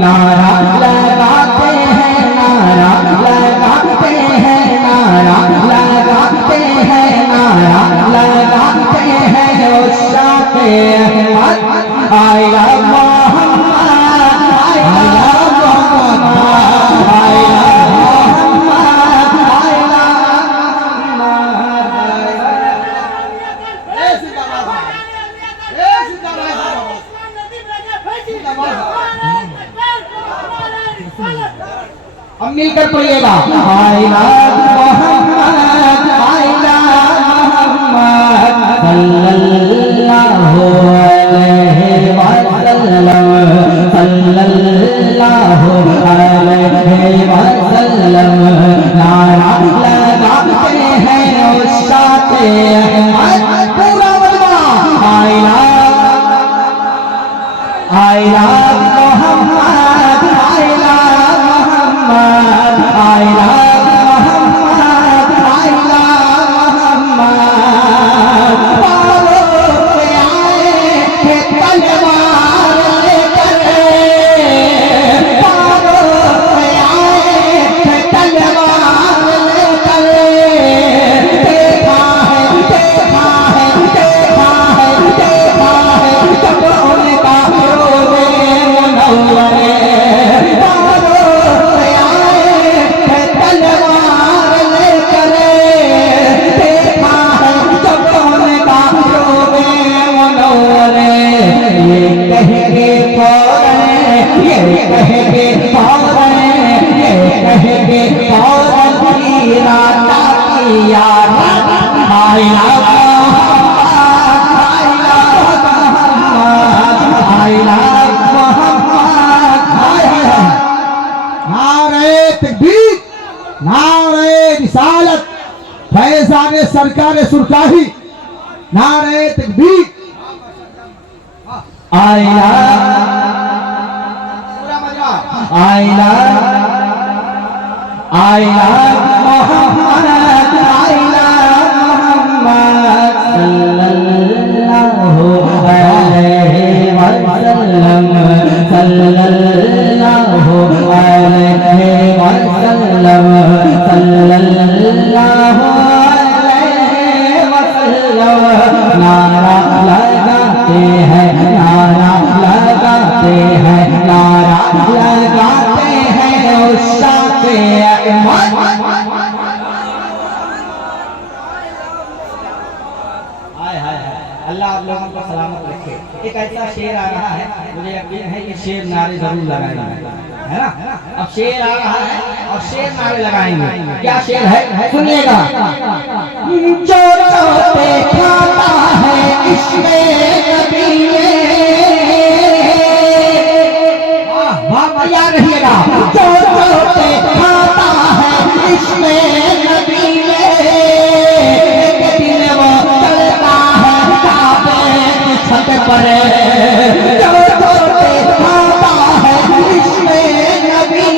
नारा लगाते हैं, नारा लगाते हैं, नारा लगाते हैं, नारा लगाते हैं। उस शाके अहमद आया मोहम्मद, आया मोहम्मद, आया मोहम्मद, आया अब मिलकर पढ़िएगा। आया मोहम्मद, आया मोहम्मद सल्लल्लाहु अलैहि वसल्लम, सल्लल्लाहु अलैहि वसल्लम। नारा लगाते हैं उस शाके अहमद, पूरा मजमा आया आया मोहम्मद, आया मोहम्मद, आया मोहम्मद, आया मोहम्मद। पारों पे आए थे तलवार लेकर, पारों पे आए थे तलवार लेकर। देखा है, देखा है, देखा है, देखा है जब उनका रोज़े मुनव्वर। कहेंगे फौरन, ये कहेंगे फौरन, ये कहेंगे फौरन की राता की याद आया मोहम्मद, आया मोहम्मद, आया मोहम्मद, आया। नारे तकबीर, नारे रिसालत, फैज़ान सरकार सुरकाही, नारे तकबीर। आइला आइला आइला मोहम्मद, आइला मोहम्मद सल्लल्लाहु अलैहि वसल्लम, सल्लल्लाहु अलैहि वसल्लम, सल्लल्लाहु अलैहि वसल्लम। नारा लगाते हैं, नारा लगाते हैं, नारा लगाते हैं उस शाके अहमद। हाय हाय हाय, अल्लाह आप लोगों को सलामत रखे। एक ऐसा शेर आ रहा है, मुझे यकीन है कि शेर नारे जरूर लगाएंगे, है ना। अब शेर आ रहा है और शेर नारे लगाएंगे। क्या शेर है सुनिएगा। जो पे खाता है इसमें नबी याद रहिएगा। जो पे खाता है इसमें नबी एक दिन वो चलता है काबे की छत पर। जो पे खाता है इसमें नबी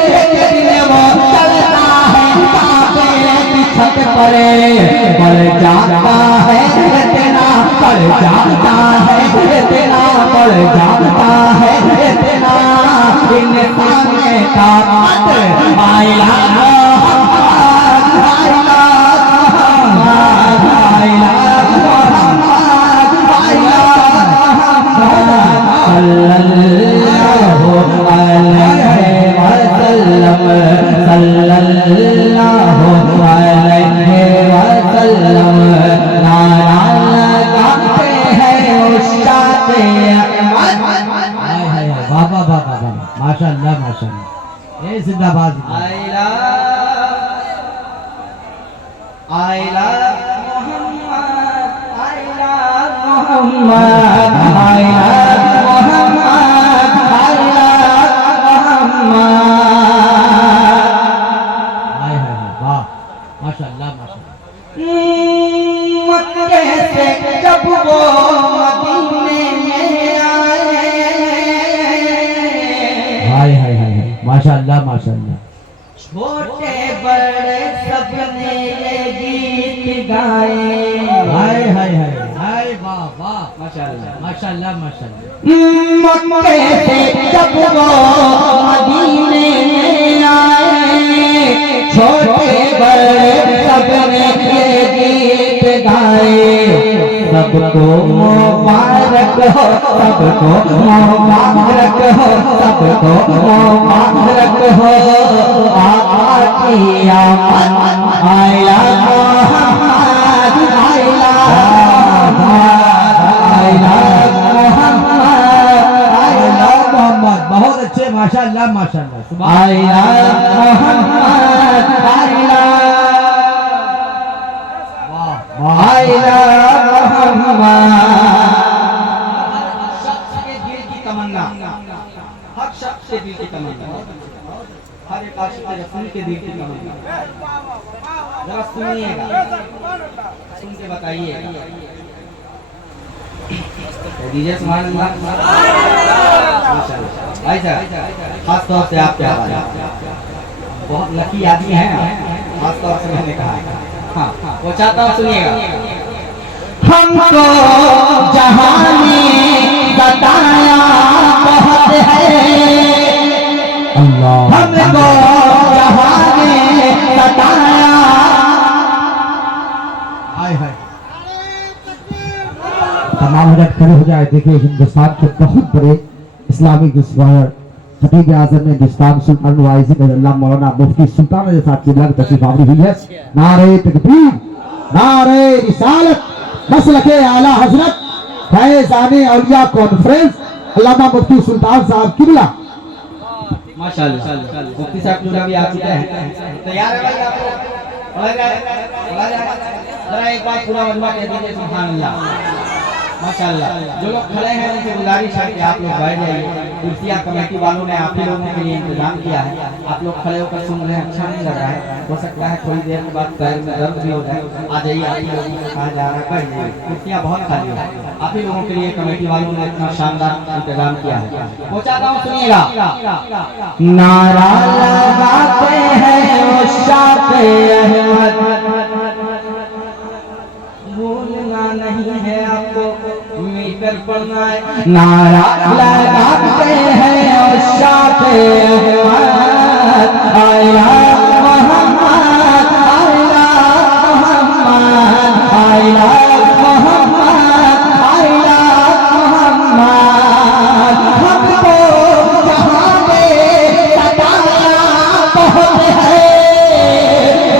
एक दिन वो चलता है काबे की छत पर। बढ़ जाता है इतना, बढ़ जाता है इतना, बढ़ जाता है इतना इंसान का मत। आइला मोहम्मद, आइला मोहम्मद, आइला मोहम्मद, आइला मोहम्मद सल्लल्लाहु अलैहि वसल्लम, सल्लल्लाहु अलैहि वसल्लम। नारा लगाते हैं उस शाके अहमद। बाबा बाबा बाबा, माशाअल्लाह माशाअल्लाह, ये जिंदाबाद। आइला आइला मोहम्मद, आइला मोहम्मद, आइला मोहम्मद, आइला मोहम्मद। हाय हाय हाय, वाह माशाअल्लाह माशाअल्लाह। मक्के से जब वो मदीने में आए, हाय हाय हाय, माशाअल्लाह माशाअल्लाह। छोटे बड़े सबने ये गीत गाए। हाय हाय हाय हाय, वाह वाह। माशाल्लाह माशाल्लाह। मक्के से जब वो मदीने में आए, छोटे बड़े सबने ये गीत गाए। सबको मुबारक हो, सबको मुबारक हो, सबको मुबारक हो। आकी आमद आया मोहम्मद, आया मोहम्मद, बहुत अच्छे, माशाल्लाह माशाल्लाह। आया मोहम्मद, आया आया मोहम्मद। शख्स के दिल की तमन्ना, हर शख्स के दिल की तमन्ना, हर एक आशिक रसूल के दिल की तमन्ना। जरा सुनिएगा, सुन के बताइएगा। डीजे सुभान अल्लाह। ऐसा खास तौर से आप क्या बहुत लकी आदमी है, खास तौर से मैंने कहा। हाँ, वो चाहता हूँ सुनिएगा। हमको जहां ने बताया बहुत है, अल्लाह हमको जहां ने बताया। हाय हाय, तमाम हजरत खड़े हो जाए। देखिए हिंदुस्तान के बहुत बड़े इस्लामिक स्कॉलर खतीब आज़म ने हिंदुस्तान सुल्तान वाइज़ अल्लाह मौलाना मुफ्ती सुल्तान के साथ की लग तशरीफ आवरी हुई है। नारे तकबीर, नारे रिसालत, मसलके आला हजरत फैज़ाने औलिया कॉन्फ्रेंस अल्लामा मुफ्ती सुल्तान साहब किबला। माशाल्लाह, मुफ्ती साहब जो भी आ चुके हैं, तैयार है भाई आप लोग? जरा एक बार पूरा मजमा कह दीजिए सुभान अल्लाह। माशाल्लाह, जो लोग खड़े हैं उनसे गुजारिश है कि आप लोग बैठ जाइए। कुर्सियां कमेटी वालों ने आप ही लोगों के लिए इंतजाम किया है। आप लोग खड़े होकर सुन रहे हैं, अच्छा नहीं लग रहा है। हो सकता है थोड़ी देर के बाद पैर में दर्द भी हो जाए। आ जाइए, आप ही लोगों को कहा जा रहा है, बैठ जाइए। कुर्सियां बहुत खाली है, आप ही लोगों के लिए कमेटी वालों ने इतना शानदार इंतजाम किया है। पहुंचाता हूँ, सुनिएगा। नारा लगाते हैं उस्ताद अहमद, भूलना नहीं है आपको, मिलकर पढ़ना है। नारा लगाते हैं उस्ताद अहमद, आया मोहम्मद, आया मोहम्मद, आया मोहम्मद, आया मोहम्मद। हमको जहां में सताया बहुत है,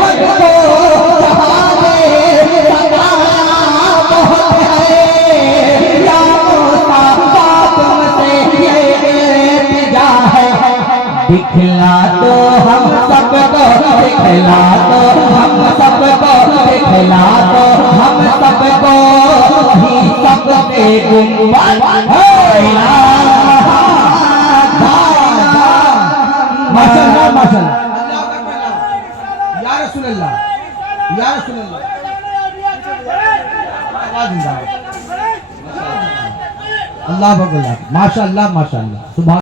हमको जहां में सताया बहुत है। या मुस्तफा तुमसे ये इल्तिजा है, दिखला दो हम सबको, दिखला दो हम सबको, दिखला दो हम सबको ही सबके गुंबद। माशाल्लाह माशाल्लाह। या रसूलुल्लाह, या रसूलुल्लाह। अल्लाह अल्लाह, माशाल्लाह माशाल्लाह, सुभान